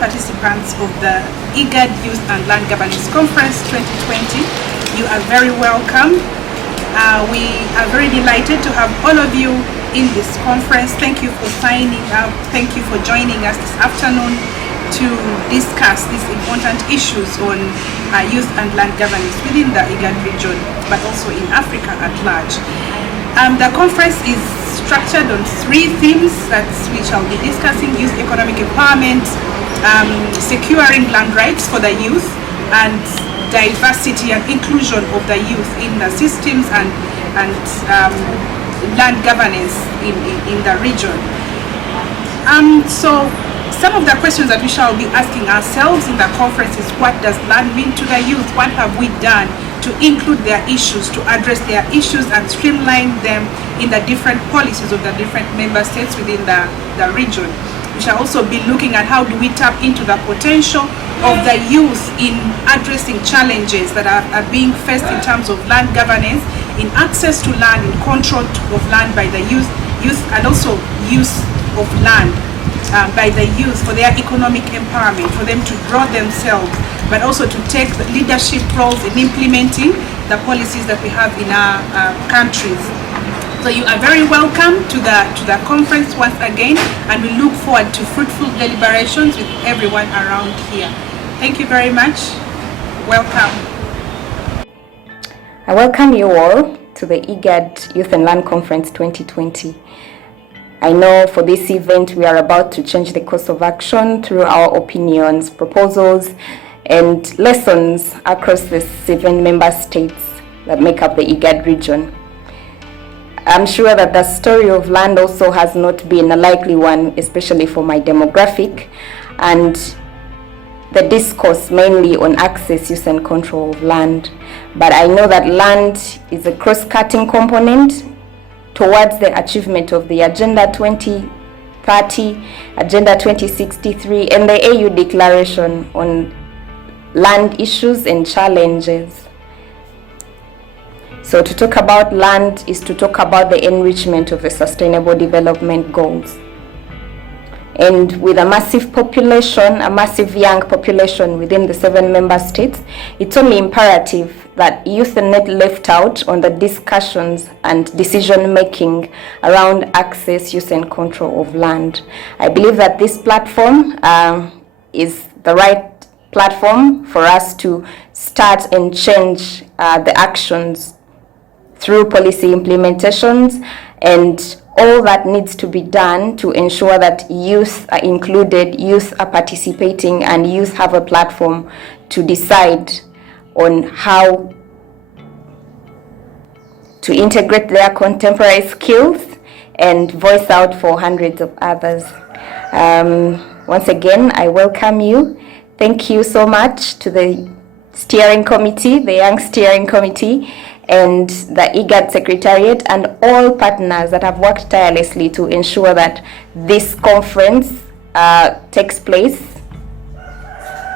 Participants of the IGAD Youth and Land Governance Conference 2020. You are very welcome. We are very delighted to have all of you in this conference. Thank you for signing up. Thank you for joining us this afternoon to discuss these important issues on youth and land governance within the IGAD region, but also in Africa at large. The conference is structured on 3 themes that we shall be discussing: youth economic empowerment, securing land rights for the youth, and diversity and inclusion of the youth in the systems and land governance in the region. So some of the questions that we shall be asking ourselves in the conference is: what does land mean to the youth? What have we done to include their issues, to address their issues and streamline them in the different policies of the different member states within the region? We shall also be looking at how do we tap into the potential of the youth in addressing challenges that are being faced in terms of land governance, in access to land, in control of land by the youth, and also use of land by the youth for their economic empowerment, for them to grow themselves, but also to take the leadership roles in implementing the policies that we have in our countries. So you are very welcome to the conference once again, and we look forward to fruitful deliberations with everyone around here. Thank you very much. Welcome. I welcome you all to the IGAD Youth and Land Conference 2020. I know for this event we are about to change the course of action through our opinions, proposals, and lessons across the 7 member states that make up the IGAD region. I'm sure that the story of land also has not been a likely one, especially for my demographic, and the discourse mainly on access, use, and control of land. But I know that land is a cross-cutting component towards the achievement of the Agenda 2030, Agenda 2063, and the AU Declaration on land issues and challenges. So to talk about land is to talk about the enrichment of the Sustainable Development Goals. And with a massive population, a massive young population within the 7 member states, it's only imperative that youth are not left out on the discussions and decision making around access, use, and control of land. I believe that this platform is the right platform for us to start and change the actions through policy implementations and all that needs to be done to ensure that youth are included, youth are participating, and youth have a platform to decide on how to integrate their contemporary skills and voice out for hundreds of others. Once again, I welcome you. Thank you so much to the steering committee, the Young Steering Committee, and the IGAD Secretariat, and all partners that have worked tirelessly to ensure that this conference takes place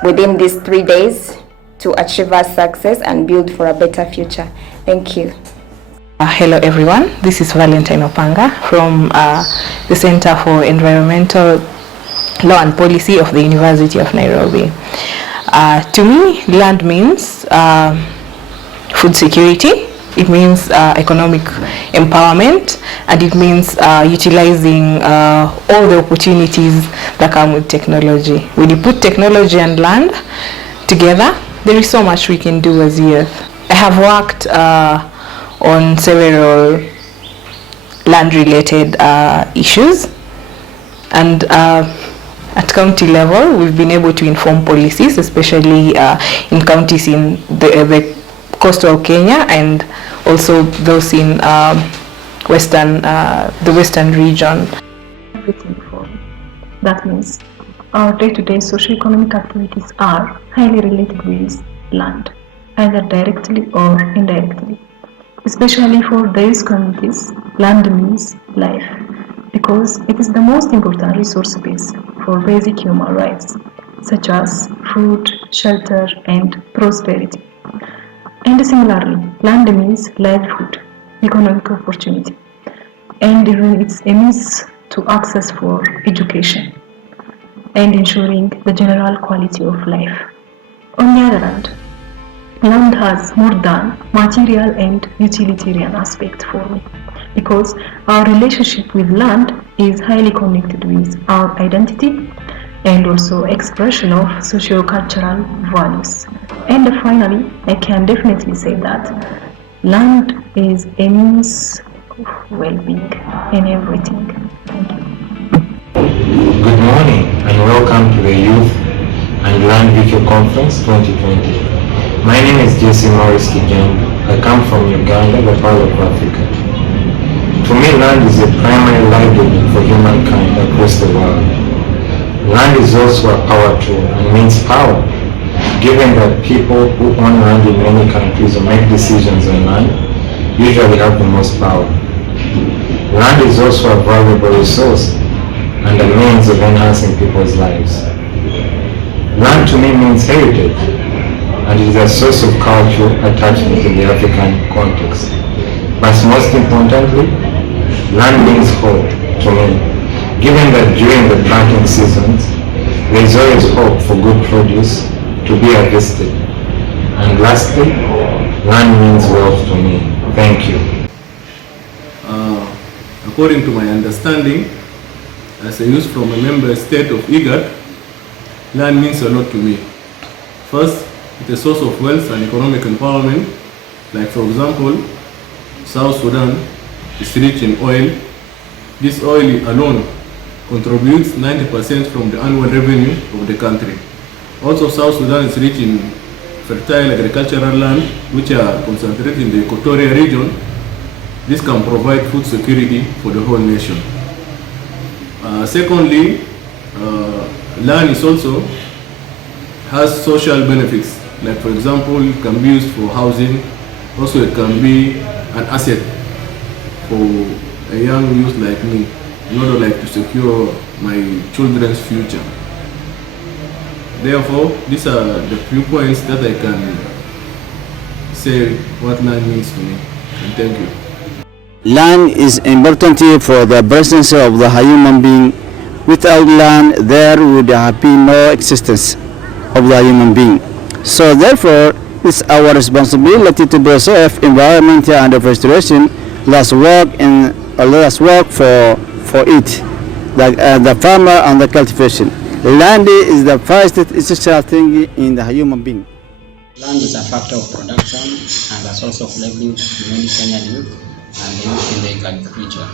within these 3 days to achieve our success and build for a better future. Thank you. Hello everyone, this is Valentine Opanga from the Center for Environmental Law and Policy of the University of Nairobi. To me, land means food security, it means economic empowerment, and it means utilizing all the opportunities that come with technology. When you put technology and land together, there is so much we can do as youth. I have worked on several land-related issues, and at county level, we've been able to inform policies, especially in counties in the coastal Kenya and also those in the Western region. Everything for me. That means our day-to-day socio-economic activities are highly related with land, either directly or indirectly. Especially for these communities, land means life, because it is the most important resource base for basic human rights, such as food, shelter, and prosperity. And similarly, land means livelihood, economic opportunity, and even it's a means to access for education and ensuring the general quality of life. On the other hand, land has more than material and utilitarian aspect for me, because our relationship with land is highly connected with our identity and also expression of socio-cultural values. And finally, I can definitely say that land is a means of well-being in everything. Thank you. Good morning and welcome to the Youth and Land Video Conference 2020. My name is Jesse Morris Kijambo. I come from Uganda, the Pearl of Africa. To me, land is a primary livelihood for humankind across the world. Land is also a power tool and means power, given that people who own land in many countries or make decisions on land usually have the most power. Land is also a valuable resource and a means of enhancing people's lives. Land to me means heritage, and it is a source of cultural attachment in the African context. But most importantly, land means hope to me, given that during the planting seasons, there is always hope for good produce to be harvested. And lastly, land means wealth to me. Thank you. According to my understanding, as a youth from a member state of IGAD, land means a lot to me. First, it's a source of wealth and economic empowerment. Like for example, South Sudan is rich in oil. This oil alone contributes 90% from the annual revenue of the country. Also, South Sudan is rich in fertile agricultural land, which are concentrated in the Equatorial region. This can provide food security for the whole nation. Secondly, land is also has social benefits. Like for example, it can be used for housing. Also, it can be an asset for a young youth like me, in order like to secure my children's future. Therefore, these are the few points that I can say what land means to me. And thank you. Land is important for the presence of the human being. Without land, there would have been no existence of the human being. So therefore, it's our responsibility to preserve environment and restoration. Let's work for it, the farmer and the cultivation. Land is the first essential thing in the human being. Land is a factor of production and a source of livelihood to many Kenyan youth and the youth in the IGAD region.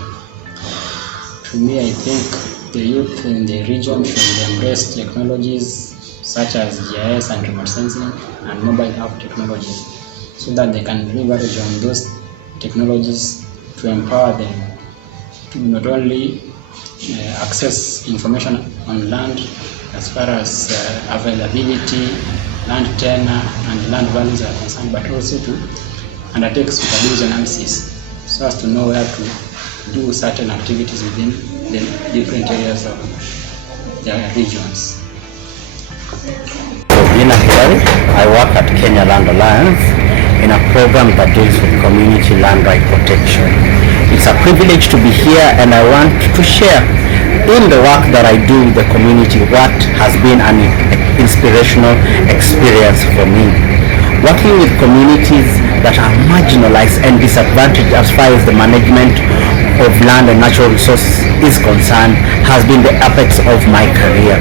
To me, I think the youth in the region should embrace technologies such as GIS and remote sensing and mobile app technologies, so that they can leverage on those technologies to empower them to not only access information on land as far as availability, land tenure and land values are concerned, but also to undertake suitability analysis so as to know where to do certain activities within the different areas of their regions. Dina Hilary, I work at Kenya Land Alliance in a program that deals with community land right protection. It's a privilege to be here, and I want to share in the work that I do with the community what has been an inspirational experience for me. Working with communities that are marginalized and disadvantaged as far as the management of land and natural resources is concerned has been the apex of my career.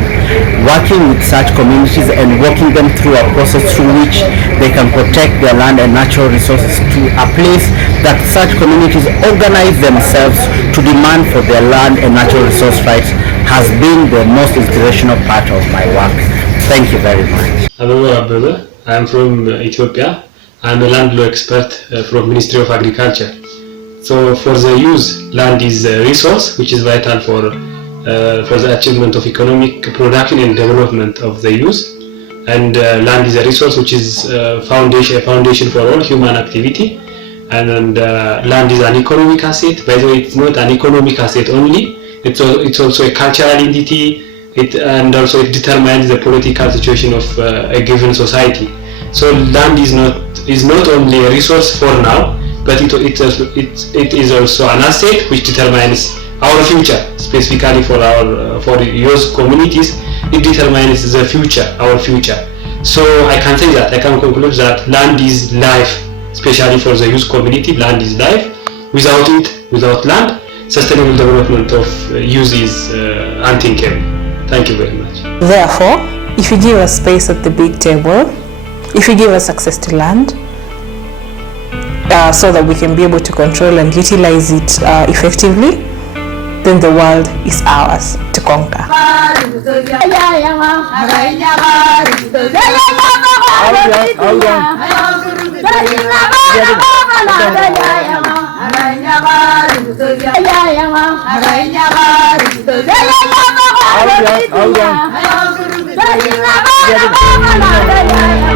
Working with such communities and walking them through a process through which they can protect their land and natural resources to a place that such communities organize themselves to demand for their land and natural resource rights has been the most inspirational part of my work. Thank you very much. Hello, Abebe. I am from Ethiopia. I am a land law expert from Ministry of Agriculture. So for the youth, land is a resource which is vital for the achievement of economic production and development of the youth. And land is a resource which is a foundation for all human activity. And land is an economic asset. By the way, it's not an economic asset only. It's also a cultural entity. And also it determines the political situation of a given society. So land is not only a resource for now, but it is also an asset which determines our future, specifically for youth communities. It determines the future, our future. So I can say that, I can conclude that land is life, especially for the youth community. Land is life. Without land, sustainable development of youth is unthinkable. Thank you very much. Therefore, if you give us space at the big table, if you give us access to land, so that we can be able to control and utilize it effectively, then the world is ours to conquer. Hold on.